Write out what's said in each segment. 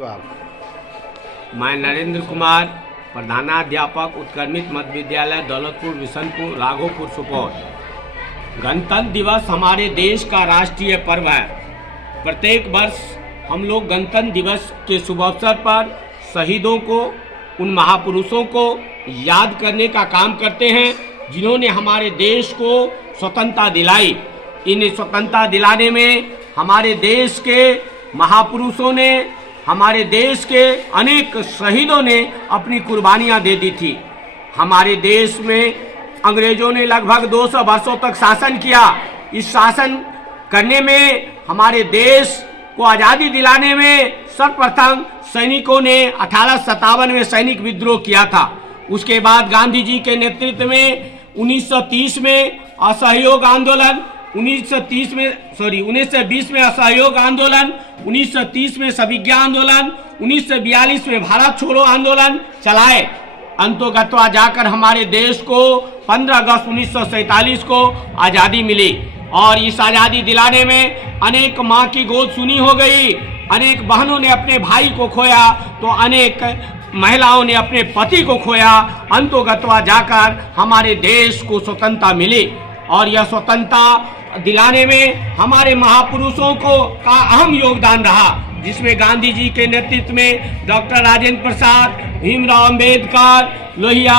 मैं नरेंद्र कुमार, प्रधानाध्यापक उत्क्रमित मध्य विद्यालय दौलतपुर बिशनपुर राघोपुर सुपौल। गणतंत्र दिवस हमारे देश का राष्ट्रीय पर्व है। प्रत्येक वर्ष हम लोग गणतंत्र दिवस के शुभ अवसर पर शहीदों को, उन महापुरुषों को याद करने का काम करते हैं जिन्होंने हमारे देश को स्वतंत्रता दिलाई। इन स्वतंत्रता दिलाने में हमारे देश के महापुरुषों ने, हमारे देश के अनेक शहीदों ने अपनी कुर्बानियां दे दी थी। हमारे देश में अंग्रेजों ने लगभग 200 वर्षों तक शासन किया। इस शासन करने में, हमारे देश को आज़ादी दिलाने में सर्वप्रथम सैनिकों ने 1857 में सैनिक विद्रोह किया था। उसके बाद गांधी जी के नेतृत्व में 1930 में असहयोग आंदोलन, 1920 में असहयोग आंदोलन, 1930 में सविज्ञा आंदोलन, 1942 में भारत छोड़ो आंदोलन चलाए। अंतोगत्वा जाकर हमारे देश को 15 अगस्त 1947 को आज़ादी मिली और इस आज़ादी दिलाने में अनेक माँ की गोद सुनी हो गई। अनेक बहनों ने अपने भाई को खोया तो अनेक महिलाओं ने अपने पति को खोया। अंतोगत्वा जाकर हमारे देश को स्वतंत्रता मिली और यह स्वतंत्रता दिलाने में हमारे महापुरुषों का अहम योगदान रहा, जिसमें गांधी जी के नेतृत्व में डॉक्टर राजेंद्र प्रसाद, भीमराव अंबेडकर, लोहिया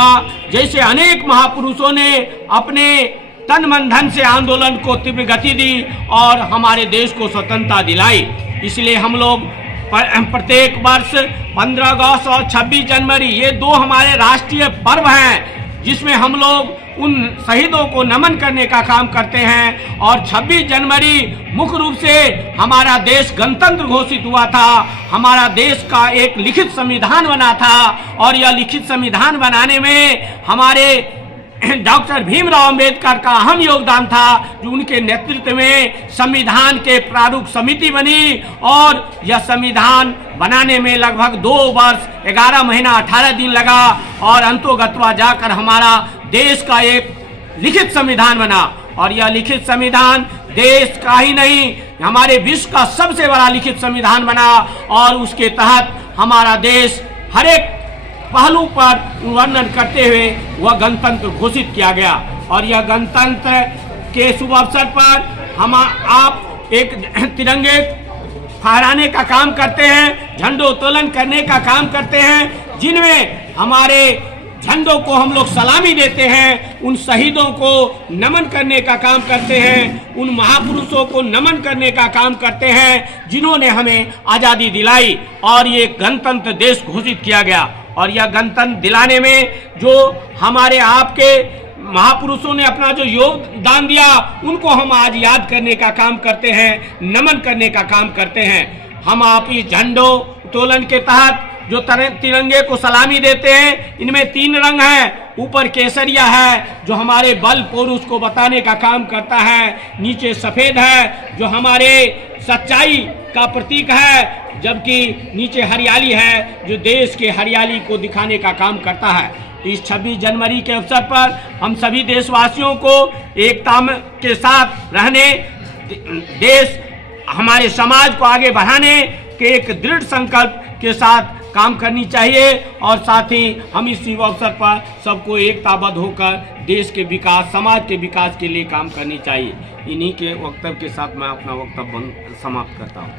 जैसे अनेक महापुरुषों ने अपने तन मन धन से आंदोलन को तीव्र गति दी और हमारे देश को स्वतंत्रता दिलाई। इसलिए हम लोग प्रत्येक वर्ष 15 अगस्त और 26 जनवरी ये दो हमारे राष्ट्रीय पर्व हैं, जिसमें हम लोग उन शहीदों को नमन करने का काम करते हैं। और 26 जनवरी मुख्य रूप से हमारा देश गणतंत्र घोषित हुआ था। हमारा देश का एक लिखित संविधान बना था और यह लिखित संविधान बनाने में हमारे डॉक्टर भीमराव अंबेडकर का अहम योगदान था, जो उनके नेतृत्व में संविधान के प्रारूप समिति बनी और यह संविधान बनाने में लगभग 2 वर्ष 11 महीना 18 दिन लगा और अंतोगत्वा जाकर हमारा देश का एक लिखित संविधान बना। और यह लिखित संविधान देश का ही नहीं, हमारे विश्व का सबसे बड़ा लिखित संविधान बना और उसके तहत हमारा देश हर एक पहलू पर वर्णन करते हुए वह गणतंत्र घोषित किया गया। और यह गणतंत्र के शुभ अवसर पर आप एक तिरंगे फहराने का काम करते हैं, झंडोत्तोलन करने का काम करते हैं, जिनमें हमारे झंडों को हम लोग सलामी देते हैं, उन शहीदों को नमन करने का काम करते हैं, उन महापुरुषों को नमन करने का काम करते हैं जिन्होंने हमें आज़ादी दिलाई और ये गणतंत्र देश घोषित किया गया। और यह गणतंत्र दिलाने में जो हमारे आपके महापुरुषों ने अपना जो योगदान दिया, उनको हम आज याद करने का काम करते हैं, नमन करने का काम करते हैं। हम आप इस झंडोत्तोलन के तहत जो तिरंगे को सलामी देते हैं, इनमें 3 रंग हैं। ऊपर केसरिया है जो हमारे बल पुरुष को बताने का काम करता है, नीचे सफ़ेद है जो हमारे सच्चाई का प्रतीक है, जबकि नीचे हरियाली है जो देश के हरियाली को दिखाने का काम करता है। इस 26 जनवरी के अवसर पर हम सभी देशवासियों को एकता के साथ रहने, देश हमारे समाज को आगे बढ़ाने के एक दृढ़ संकल्प के साथ काम करनी चाहिए और साथ ही हम इस शुभ अवसर पर सबको एकताबद्ध होकर देश के विकास, समाज के विकास के लिए काम करनी चाहिए। इन्हीं के वक्तव्य के साथ मैं अपना वक्तव्य समाप्त करता हूँ।